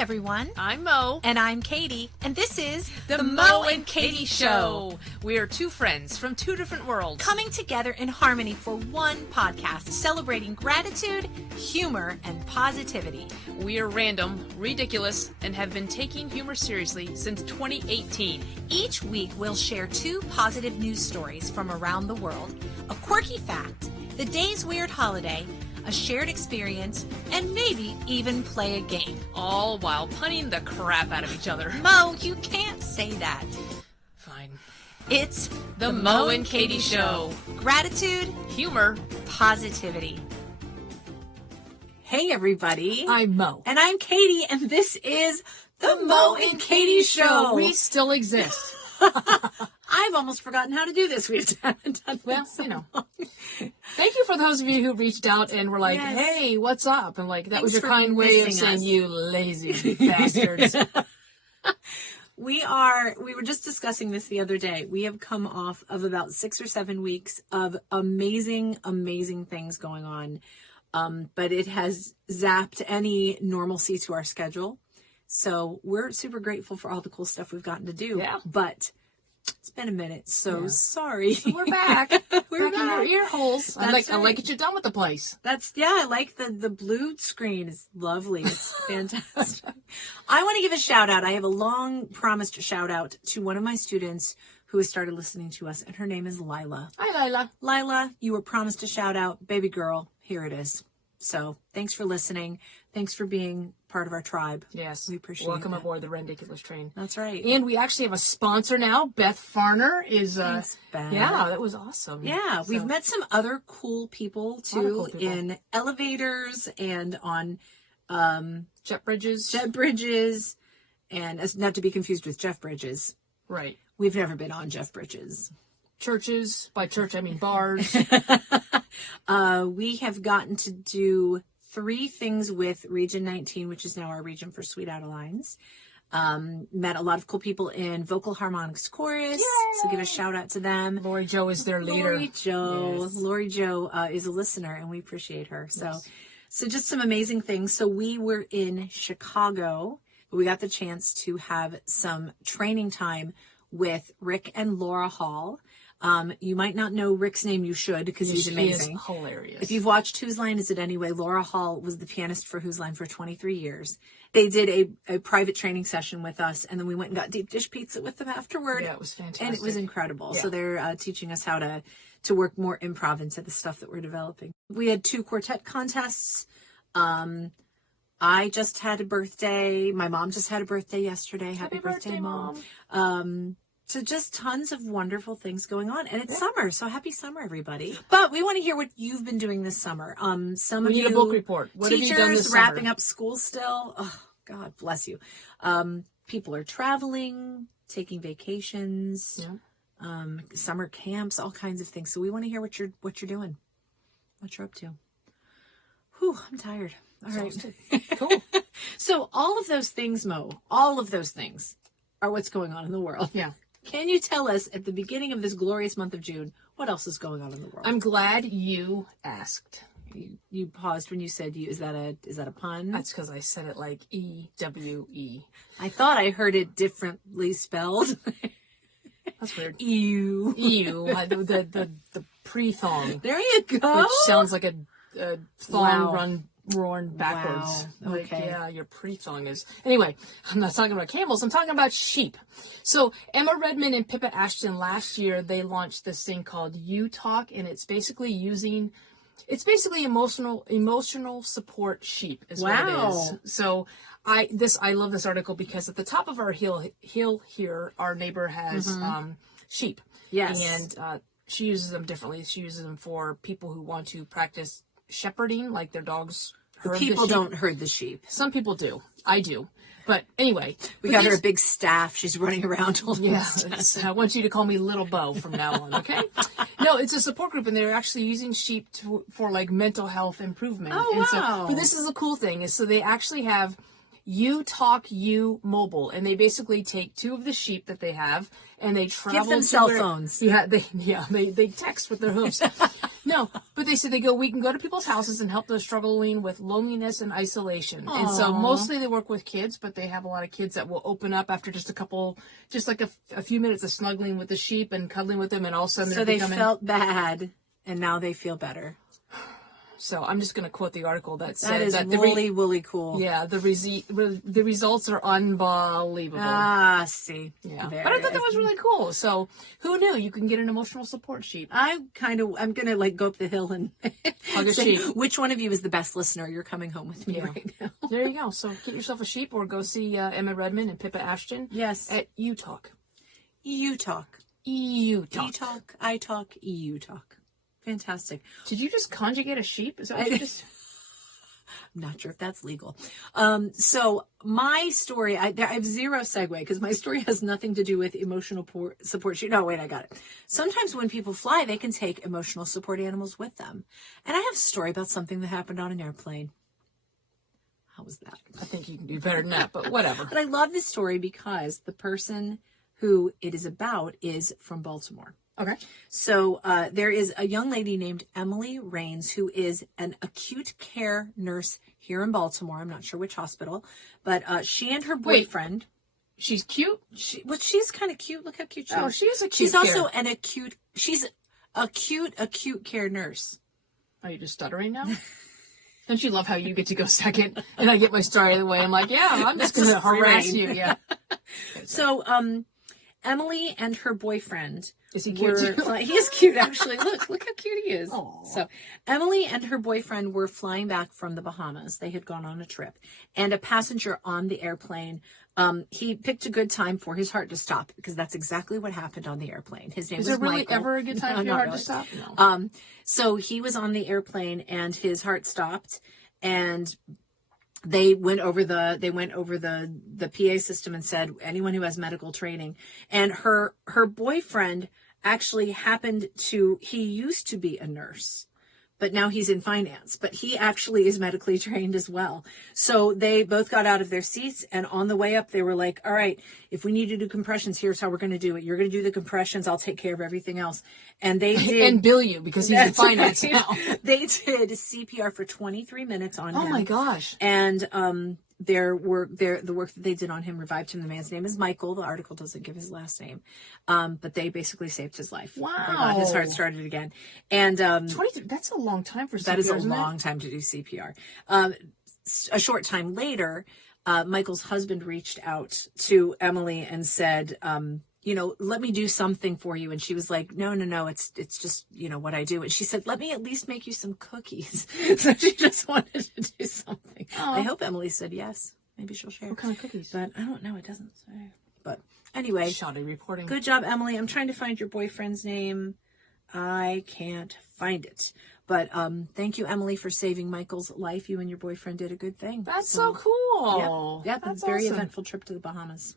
everyone. I'm Mo. And I'm Katie. And this is The Mo and Katie Show. We are two friends from two different worlds. Coming together in harmony for one podcast, celebrating gratitude, humor, and positivity. We are random, ridiculous, and have been taking humor seriously since 2018. Each week, we'll share two positive news stories from around the world, a quirky fact, the day's weird holiday, a shared experience, and maybe even play a game. All while punning the crap out of each other. Mo, you can't say that. Fine. It's The Mo and Katie Show. Gratitude, Humor, positivity. Hey, everybody. I'm Mo. And I'm Katie, and this is The Mo and Katie Show. We still exist. I've almost forgotten how to do this. We haven't done Well, this so you know. long. Thank you for those of you who reached out and were like, Yes. hey, what's up? And like, that Thanks was your for kind way of missing saying, us. you lazy bastards. We were just discussing this the other day. We have come off of about 6 or 7 weeks of amazing, amazing things going on. But it has zapped any normalcy to our schedule. So we're super grateful for all the cool stuff we've gotten to do. Yeah. But it's been a minute, so Yeah. sorry. We're back. We're back in your ear holes. I That's like right. what you've done with the place. I like the blue screen. It's lovely. It's fantastic. I want to give a shout out. I have a long promised shout out to one of my students who has started listening to us, and her name is Lila. Hi, Lila. Lila, you were promised a shout out. Baby girl, here it is. So thanks for listening. Thanks for being part of our tribe. Yes. We appreciate Welcome that. aboard the Rendiculous train. That's right. And we actually have a sponsor now. Beth Farner is, Thanks, Beth. yeah, that was awesome. Yeah, we've So- met some other cool people too, A lot of cool people. in elevators and on Jet Bridges. jet bridges, and as not to be confused with Jeff Bridges. Right. We've never been on Jeff Bridges. Churches. By church, I mean bars. We have gotten to do 3 things with Region 19, which is now our region for Sweet Adelines. Met a lot of cool people in Vocal Harmonics Chorus. So give a shout out to them. Lori Joe is their leader. Lori Joe. Yes. Lori Joe is a listener, and we appreciate her. So, Yes. so just some amazing things. So we were in Chicago. We got the chance to have some training time with Rick and Laura Hall. You might not know Rick's name. You should, because he's amazing. He is hilarious. If you've watched Whose Line Is It Anyway, Laura Hall was the pianist for Whose Line for 23 years. They did a private training session with us, and then we went and got deep dish pizza with them afterward. Yeah, it was fantastic. And it was incredible. Yeah. So they're teaching us how to work more improv into the stuff that we're developing. We had 2 quartet contests. I just had a birthday. My mom just had a birthday yesterday. Happy birthday, Mom. So just tons of wonderful things going on. And it's summer, so happy summer, everybody. But we want to hear what you've been doing this summer. Some We of need you a book report. What have you teachers done this wrapping summer? up school still. Oh, God bless you. People are traveling, taking vacations, summer camps, all kinds of things. So we want to hear what you're doing, what you're up to. Whew, I'm tired. All right. Cool. So all of those things, Mo, all of those things are what's going on in the world. Yeah. Can you tell us at the beginning of this glorious month of June, what else is going on in the world? I'm glad you asked. You paused when you said is that a pun? That's because I said it like E-W-E. I thought I heard it differently spelled. That's weird. Ew. Ew. The pre-thong, There you go. which sounds like a thong Wow. worn backwards. Wow. Like, Okay. yeah, your pre-thong is. Anyway, I'm not talking about camels. I'm talking about sheep. So Emma Redmond and Pippa Ashton last year, they launched this thing called You Talk, and it's basically emotional support sheep is what it Wow. is. So I love this article because at the top of our hill here, our neighbor has sheep. Yes. And she uses them differently. She uses them for people who want to practice shepherding, like their dogs herd the People sheep. don't herd the sheep. Some people do. I do. But anyway. We got her a big staff. She's running around holding Yeah, stuff. I want you to call me Little Bo from now on, okay? No, it's a support group, and they're actually using sheep for like mental health improvement. Oh, and wow. But this is the cool thing is so they actually have You Talk You mobile, and they basically take 2 of the sheep that they have, and they travel. Give them to cell where- phones. Yeah, they text with their hooves. No, but they said we can go to people's houses and help those struggling with loneliness and isolation. And so mostly they work with kids, but they have a lot of kids that will open up after just a few minutes of snuggling with the sheep and cuddling with them, and all of a sudden So they felt bad, and now they feel better. So I'm just going to quote the article that said That is woolly cool. Yeah, the results are unbelievable. Ah, see. Yeah, There but I it thought that is. was really cool. So who knew you can get an emotional support sheep? I'm gonna like go up the hill and Hug a say, sheep. which one of you is the best listener? You're coming home with me Yeah. right now. There you go. So get yourself a sheep, or go see Emma Redmond and Pippa Ashton. Yes. At You Talk. You talk. You Talk. You talk. I talk. You talk. Fantastic. Did you just conjugate a sheep? Is that what you just? I'm not sure if that's legal. So my story, I have zero segue because my story has nothing to do with emotional support. No, wait, I got it. Sometimes when people fly, they can take emotional support animals with them. And I have a story about something that happened on an airplane. How was that? I think you can do better than that, but whatever. But I love this story because the person who it is about is from Baltimore. Okay. So there is a young lady named Emily Rains who is an acute care nurse here in Baltimore. I'm not sure which hospital, but she and her boyfriend. She's cute. She's kind of cute. Look how cute she is. Oh, she is a cute. She's also an acute. She's acute care nurse. Are you just stuttering now? Don't you love how you get to go second and I get my story out of the way? I'm like, yeah, I'm just going to harass you. Yeah. So Emily and her boyfriend. Is he cute too? He is cute, actually. Look how cute he is. Aww. So Emily and her boyfriend were flying back from the Bahamas. They had gone on a trip, and a passenger on the airplane, he picked a good time for his heart to stop, because that's exactly what happened on the airplane. His name was Michael. Is there really ever a good time for your not heart to stop? No. So he was on the airplane, and his heart stopped, and they went over the PA system and said, anyone who has medical training. And her boyfriend actually he used to be a nurse, but now he's in finance, but he actually is medically trained as well. So they both got out of their seats, and on the way up, they were like, all right, if we need to do compressions, here's how we're going to do it. You're going to do the compressions. I'll take care of everything else. And they did. And bill you because he's in finance now. They did CPR for 23 minutes on him. Oh my gosh. And the work that they did on him revived him. The man's name is Michael. The article doesn't give his last name. But they basically saved his life. Wow. They got his heart started again. And 23, that's a long time for CPR. that is a isn't it? long time to do CPR. A short time later, Michael's husband reached out to Emily and said, let me do something for you. And she was like, no, it's just, what I do. And she said, let me at least make you some cookies. So she just wanted to do something. Oh. I hope Emily said yes. Maybe she'll share. What kind of cookies? But I don't know. It doesn't say. But anyway, Shoddy reporting. good job, Emily. I'm trying to find your boyfriend's name. I can't find it. But thank you, Emily, for saving Michael's life. You and your boyfriend did a good thing. That's so cool. Yeah, That's a very awesome. eventful trip to the Bahamas.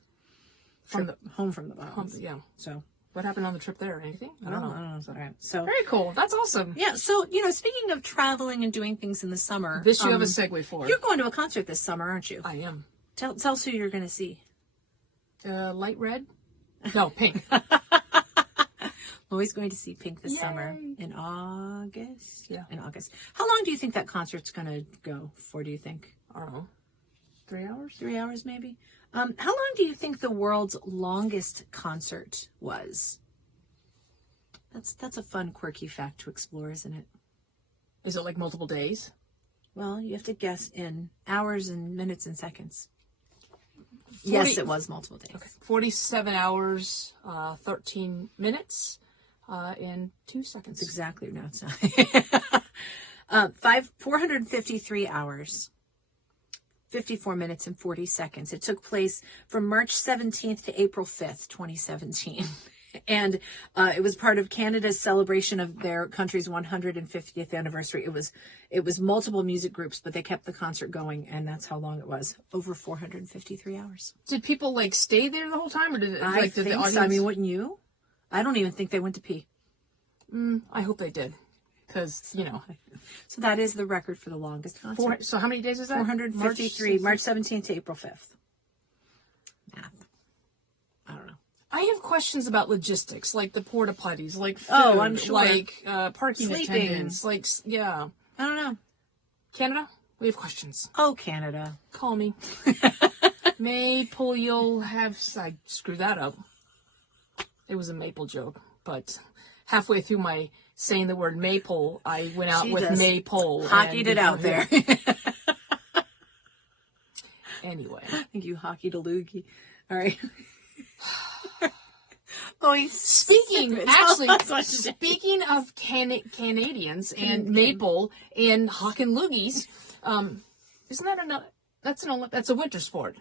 Home from the Bahamas. Yeah. So What happened on the trip there? Anything? I don't know. All right. So Very cool. That's awesome. yeah. So speaking of traveling and doing things in the summer, This you have a segue for. you're going to a concert this summer, aren't you? I am. Tell us who you're going to see. Light red? No, pink. Always going to see Pink this Yay. summer in August. Yeah. In August. How long do you think that concert's going to go for? Do you think I don't know. 3 hours? 3 hours, maybe? How long do you think the world's longest concert was? That's a fun, quirky fact to explore, isn't it? Is it like multiple days? Well, you have to guess in hours and minutes and seconds. Yes, it was multiple days. Okay. 47 hours, 13 minutes, and 2 seconds. That's exactly, no, it's not. 453 hours, 54 minutes and 40 seconds. It took place from March 17th to April 5th, 2017. And it was part of Canada's celebration of their country's 150th anniversary. It was multiple music groups, but they kept the concert going, and that's how long it was. Over 453 hours. Did people stay there the whole time, or did I did think the audience? so. I mean, wouldn't you? I don't even think they went to pee. I hope they did, because So that is the record for the longest concert. So how many days is that? 453, March 17th to April 5th. Math. I don't know. I have questions about logistics, like the porta potties, like food, Oh, I'm sure. like parking Sleeping. attendants, like yeah. I don't know. Canada, we have questions. Oh, Canada. Call me. Maple, you'll have. I screwed that up. It was a maple joke, but halfway through my saying the word maple, I went out She with just maypole. Hockeyed it out there. Anyway, I think you hockeyed a loogie. All right. speaking of Canadians and maple and hocking loogies, isn't that another? That's a winter sport.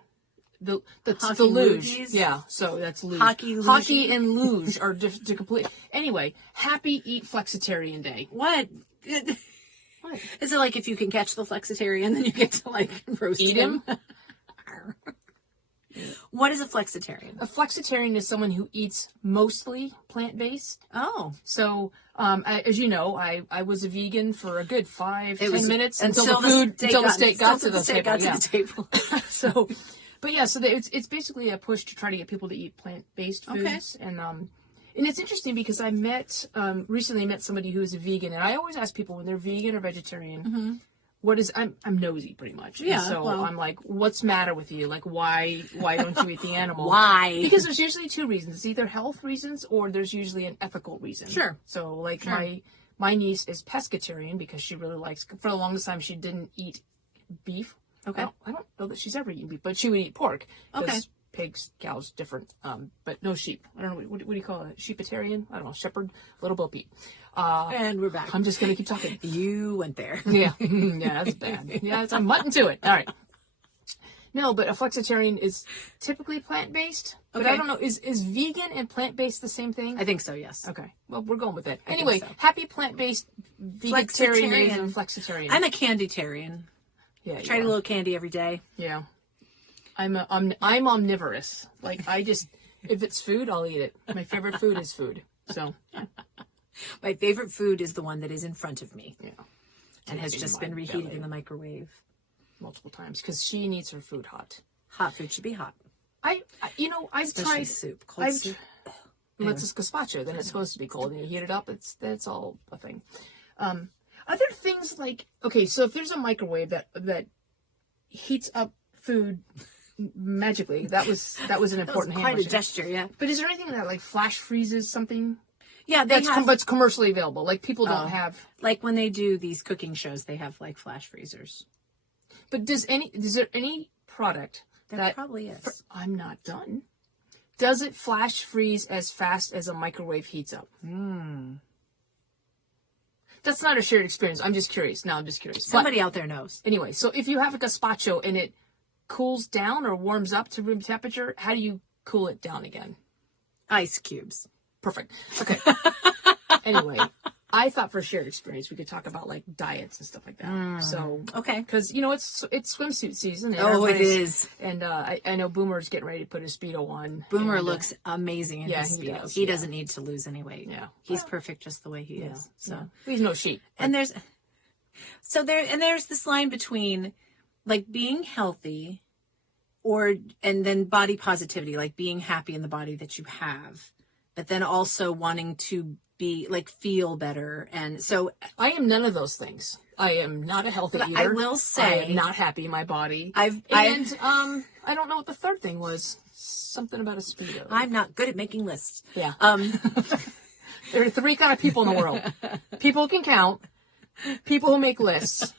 That's the luge. Loogies? Yeah, so that's luge. Hockey and luge are to complete. Anyway, happy Eat Flexitarian Day. What? What? Is it like if you can catch the flexitarian, then you get to like roast Eat him? What is a flexitarian? A flexitarian is someone who eats mostly plant-based. Oh. So, as you know, I was a vegan for a good 5-10 minutes until the steak got to the table. So, but yeah, so it's basically a push to try to get people to eat plant-based foods. Okay. And it's interesting because I recently met somebody who is a vegan, and I always ask people when they're vegan or vegetarian, I'm nosy pretty much. Yeah. And so I'm like, what's the matter with you? Like, why don't you eat the animal? Why? Because there's usually two reasons. It's either health reasons or there's usually an ethical reason. Sure. So like my niece is pescatarian because she really likes, for the longest time she didn't eat beef. Okay. I don't know that she's ever eaten beef, but she would eat pork. Okay. Pigs, cows, different, but no sheep. I don't know, what do you call it? Sheepatarian? I don't know, shepherd, little Bo Peep. And we're back. I'm just going to keep talking. You went there. Yeah. Yeah, that's bad. Yeah, I'm mutton to it. All right. No, but a flexitarian is typically plant-based. But I don't know, is vegan and plant-based the same thing? I think so, yes. Okay. Well, we're going with that. Anyway, so. Happy plant-based vegetarianism, flexitarian. I'm a candytarian. Yeah, Try a little candy every day. Yeah. I'm omnivorous. Like, if it's food, I'll eat it. My favorite food is food. So, yeah. My favorite food is the one that is in front of me. Yeah. And has just been reheated in the microwave. Multiple times. Because she needs her food hot. Hot food should be hot. I've Especially tried soup. Cold soup. Well, it's a gazpacho. Then it's supposed to be cold. And you heat it up. That's all a thing. Other things like, okay, so if there's a microwave that heats up food magically, that was an important quite a gesture, yeah. But is there anything that like flash freezes something? Yeah, that's commercially available. Like people don't have. Like when they do these cooking shows, they have like flash freezers. But is there any product that probably is? I'm not done. Does it flash freeze as fast as a microwave heats up? That's not a shared experience. I'm just curious. No, I'm just curious. Somebody out there knows. Anyway, so if you have a gazpacho and it cools down or warms up to room temperature, how do you cool it down again? Ice cubes. Perfect. Okay. Anyway, I thought for shared experience we could talk about like diets and stuff like that. So okay, because it's swimsuit season. Oh, it is. And I know Boomer's getting ready to put his Speedo on. Boomer looks amazing in his he Speedo. does, He doesn't need to lose any weight. Yeah, he's perfect just the way he is. So he's no sheep. And there's this line between like being healthy and then body positivity, like being happy in the body that you have, but then also wanting to be like feel better. And so I am none of those things. I am not a healthy eater. I will say I am not happy in my body. I don't know what the third thing was. Something about a Speedo. I'm not good at making lists. Yeah. There are three kind of people in the world. People who can count, people who make lists,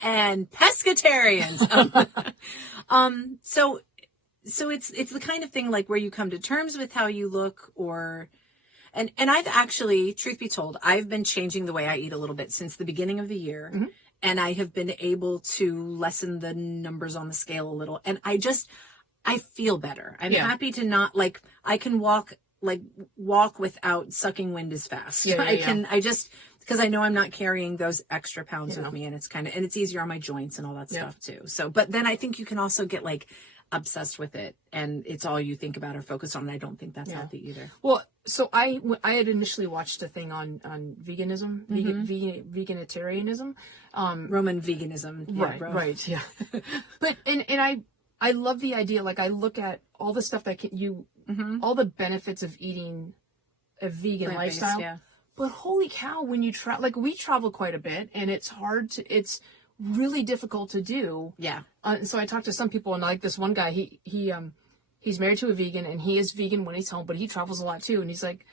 and pescatarians. So it's the kind of thing like where you come to terms with how you look and I've actually, truth be told, I've been changing the way I eat a little bit since the beginning of the year. Mm-hmm. And I have been able to lessen the numbers on the scale a little. And I feel better. I'm happy to not like, I can walk without sucking wind as fast. Because I know I'm not carrying those extra pounds with me, and it's easier on my joints and all that stuff too. So, but then I think you can also get like obsessed with it, and it's all you think about or focus on. And I don't think that's healthy either. Well, so I had initially watched a thing on veganism, veganitarianism, Roman veganism, right, yeah. But and I love the idea. Like, I look at all the stuff that all the benefits of eating a vegan Plant-based, lifestyle. yeah. But holy cow, when you we travel quite a bit, and it's it's really difficult to do. Yeah. So I talked to some people, and like this one guy, he's married to a vegan, and he is vegan when he's home, but he travels a lot too. And he's like,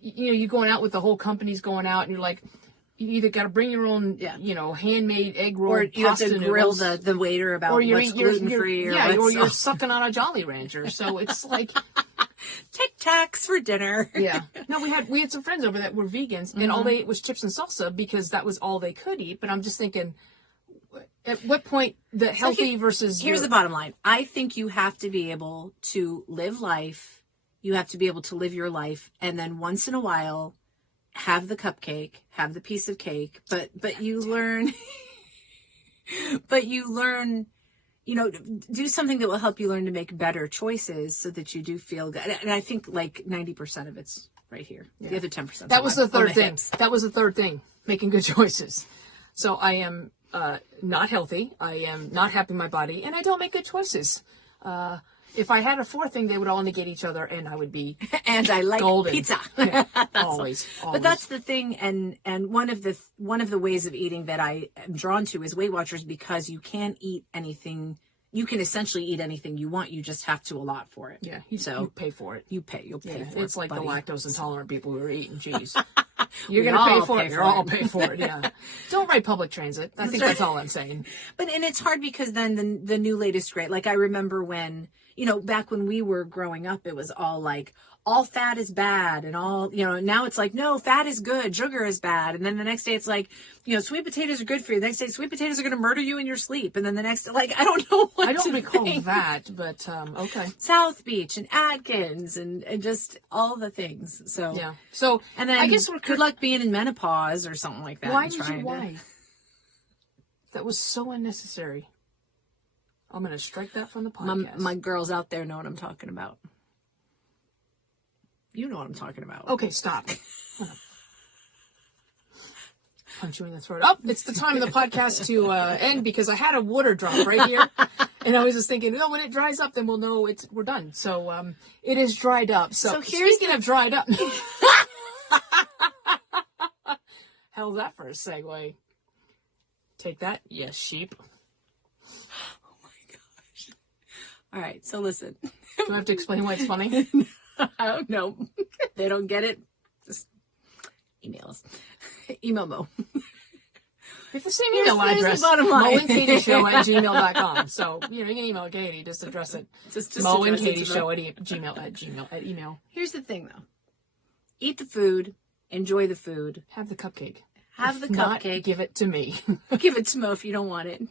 you're going out with the whole company's going out, and you're like, you either got to bring your own, handmade egg roll, Or you have to pasta grill noodles, the waiter about or what's gluten-free. or you're sucking on a Jolly Rancher. So it's like, Tic Tacs for dinner. yeah. No, we had some friends over that were vegans, and all they ate was chips and salsa because that was all they could eat. But I'm just thinking, at what point the healthy versus... Here's the bottom line. I think you have to be able to live life. You have to be able to live your life, and then once in a while, have the cupcake, have the piece of cake. But you learn, do something that will help you learn to make better choices so that you do feel good. And I think like 90% of it's right here. Yeah. The other 10%. That was the third thing. That was the third thing. Making good choices. So I am not healthy. I am not happy in my body, and I don't make good choices. If I had a fourth thing, they would all negate each other, and I would be and I like golden. Pizza. Yeah, always. But that's the thing, and one of the ways of eating that I am drawn to is Weight Watchers, because you can eat anything. You can essentially eat anything you want. You just have to allot for it. Yeah. You pay for it. You'll pay for it. It's like buddy. the lactose intolerant people who are eating cheese. You're going to pay for it. You'll all pay for it. Yeah. Don't ride public transit. I think that's all I'm saying. And it's hard because then the new latest great. Like, I remember when, back when we were growing up, it was all like, all fat is bad, and all, now it's like, no, fat is good, sugar is bad. And then the next day it's like, sweet potatoes are good for you. The next day, sweet potatoes are going to murder you in your sleep. And then the next, like, I don't know what I don't recall think. that, but okay. South Beach and Atkins and just all the things. So, yeah. So, and then I guess good luck being in menopause or something like that. Why? That was so unnecessary. I'm going to strike that from the podcast. My girls out there know what I'm talking about. You know what I'm talking about. Okay, stop. Punch you in the throat. Oh, it's the time of the podcast to end, because I had a water drop right here. And I was just thinking, when it dries up, then we'll know we're done. So it is dried up. So speaking of dried up. How's that for a segue? Take that, yes, sheep. Oh my gosh. All right, so listen. Do I have to explain why it's funny? I don't know. They don't get it. Just email us. Email Mo. We have the same email address. moandkatieshow@gmail.com. So, you can email Katie. Just address it. Just moandkatieshow@gmail. At email. Here's the thing, though. Eat the food. Enjoy the food. Have the cupcake. Have the Not cupcake. give it to me. Give it to Mo if you don't want it.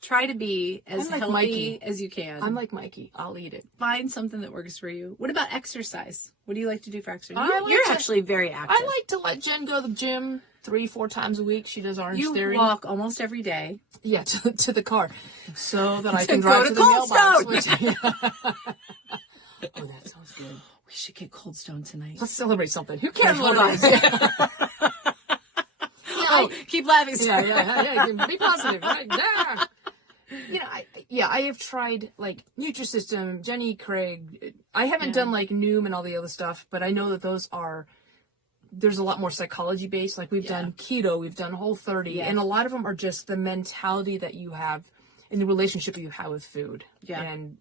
Try to be as like healthy Mikey. as you can. I'm like Mikey. I'll eat it. Find something that works for you. What about exercise? What do you like to do for exercise? You're You're actually very active. I like to let Jen go to the gym 3-4 times a week. She does Orange Theory. You walk almost every day. Yeah, to the car, so that I can go drive to to the Cold mailbox. Stone. Oh, that sounds good. We should get Cold Stone tonight. Let's celebrate something. Who cares what it is? Oh, keep laughing. Yeah. Be positive, right? Yeah. I have tried like Nutrisystem, Jenny Craig. I haven't done like Noom and all the other stuff, but I know that there's a lot more psychology based. Like we've done keto, we've done Whole30, and a lot of them are just the mentality that you have and the relationship you have with food. Yeah. And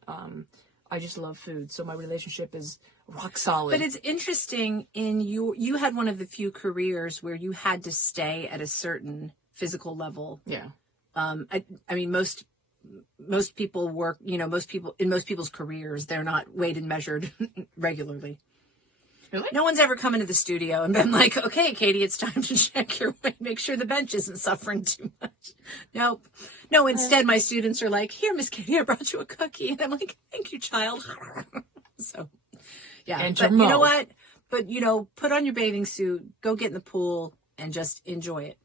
I just love food, so my relationship is rock solid. But it's interesting, you had one of the few careers where you had to stay at a certain physical level. Yeah. I mean, most people work, in most people's careers, they're not weighed and measured regularly. Really? No one's ever come into the studio and been like, okay, Katie, it's time to check your weight. Make sure the bench isn't suffering too much. Nope. No, instead my students are like, here, Miss Katie, I brought you a cookie. And I'm like, thank you, child. So, yeah. Enter but Mo. you know what? But, put on your bathing suit, go get in the pool, and just enjoy it.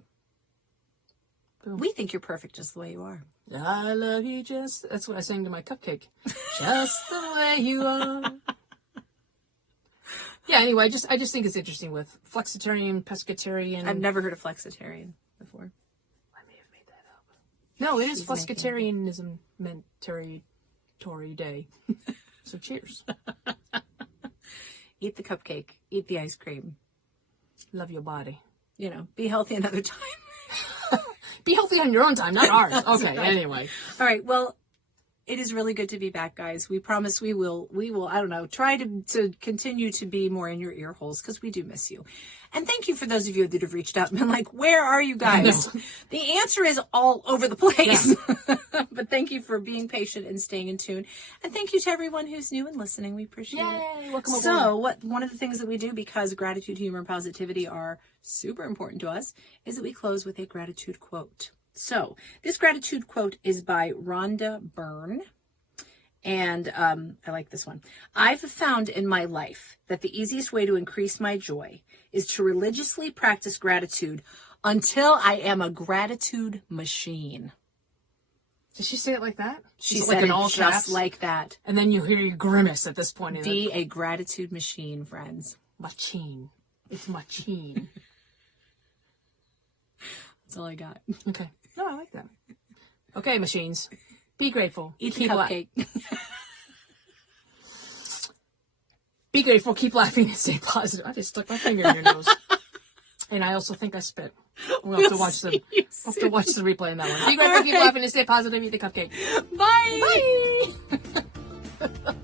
Boom. We think you're perfect just the way you are. I love you that's what I sang to my cupcake. Just the way you are. Yeah, anyway, I just think it's interesting with flexitarian, pescatarian. I've never heard of flexitarian before. I may have made that up. No, it is flexitarianism. celebratory day. So cheers. Eat the cupcake. Eat the ice cream. Love your body. You know, be healthy another time. Be healthy on your own time, not ours. Okay, right. Anyway. All right. Well, it is really good to be back, guys. We promise we will, I don't know, try to continue to be more in your ear holes because we do miss you. And thank you for those of you that have reached out and been like, where are you guys? The answer is all over the place. Yeah. But thank you for being patient and staying in tune. And thank you to everyone who's new and listening. We appreciate it. Welcome So one of the things that we do, because gratitude, humor, and positivity are super important to us, is that we close with a gratitude quote. So this gratitude quote is by Rhonda Byrne. And I like this one. I've found in my life that the easiest way to increase my joy is to religiously practice gratitude until I am a gratitude machine. Did she say it like that? She said it all just like that. And then you hear you grimace at this point. Be a gratitude machine, friends. Machine. It's machine. That's all I got. Okay. No, I like that. Okay, machines. Be grateful. Eat the cupcake. Be grateful. Keep laughing and stay positive. I just stuck my finger in your nose. And I also think I spit. We'll have to watch the replay on that one. Be grateful. Keep laughing and stay positive. Eat the cupcake. Bye. Bye.